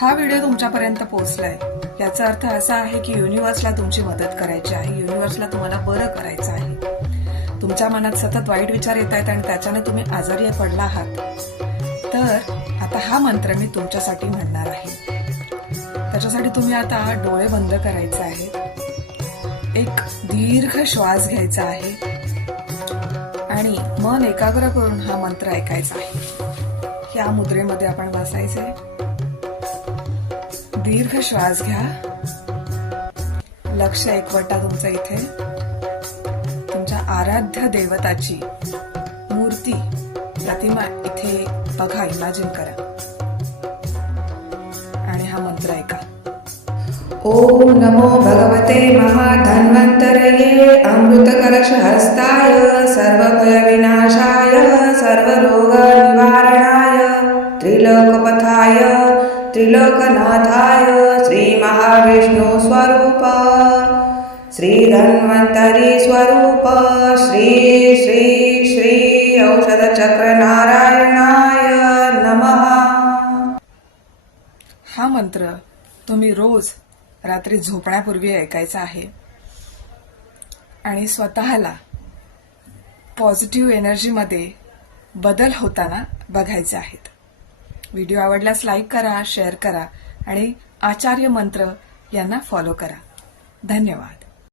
हा व्हिडिओ तुमच्यापर्यंत पोहोचलाय याचा अर्थ असा आहे की युनिव्हर्सला तुमची मदत करायची आहे, युनिव्हर्सला तुम्हाला बरं करायचं आहे। तुमच्या मनात सतत वाईट विचार येत आहेत आणि त्याच्याने तुम्ही आजारी पडला आहात, तर आता हा मंत्र मी तुमच्यासाठी म्हणणार आहे। त्याच्यासाठी तुम्ही आता डोळे बंद करायचे आहेत, एक दीर्घ श्वास घ्यायचा आहे आणि मन एकाग्र करून हा मंत्र ऐकायचा आहे। या मुद्रेमध्ये आपण बसायचंय, दीर्घ श्वास घ्या, लक्ष एकवटा तुमचं इथे, तुमच्या आराध्य देवताची मूर्ती प्रतिमा इथे बघा, इमॅजिन करा आणि हा मंत्र ऐका। ओम नमो भगवते महाधन्वंतरये अमृतकलशहस्ताय सर्वभयविनाशाय सर्वरोगनिवारणाय त्रिलोकपथाय त्रिलोकनाथाय श्री महाविष्णु स्वरूप श्री धन्वंतरी स्वरूप श्री श्री श्री औषधचक्र नारायणाय नमः। हा मंत्र तुम्ही रोज रात्री झोपण्यापूर्वी ऐकायचा आहे आणि स्वतःला पॉझिटिव्ह एनर्जीमध्ये बदल होताना बघायचे आहेत। व्हिडिओ आवडल्यास लाईक करा, शेअर करा आणि आचार्य मंत्र यांना फॉलो करा। धन्यवाद।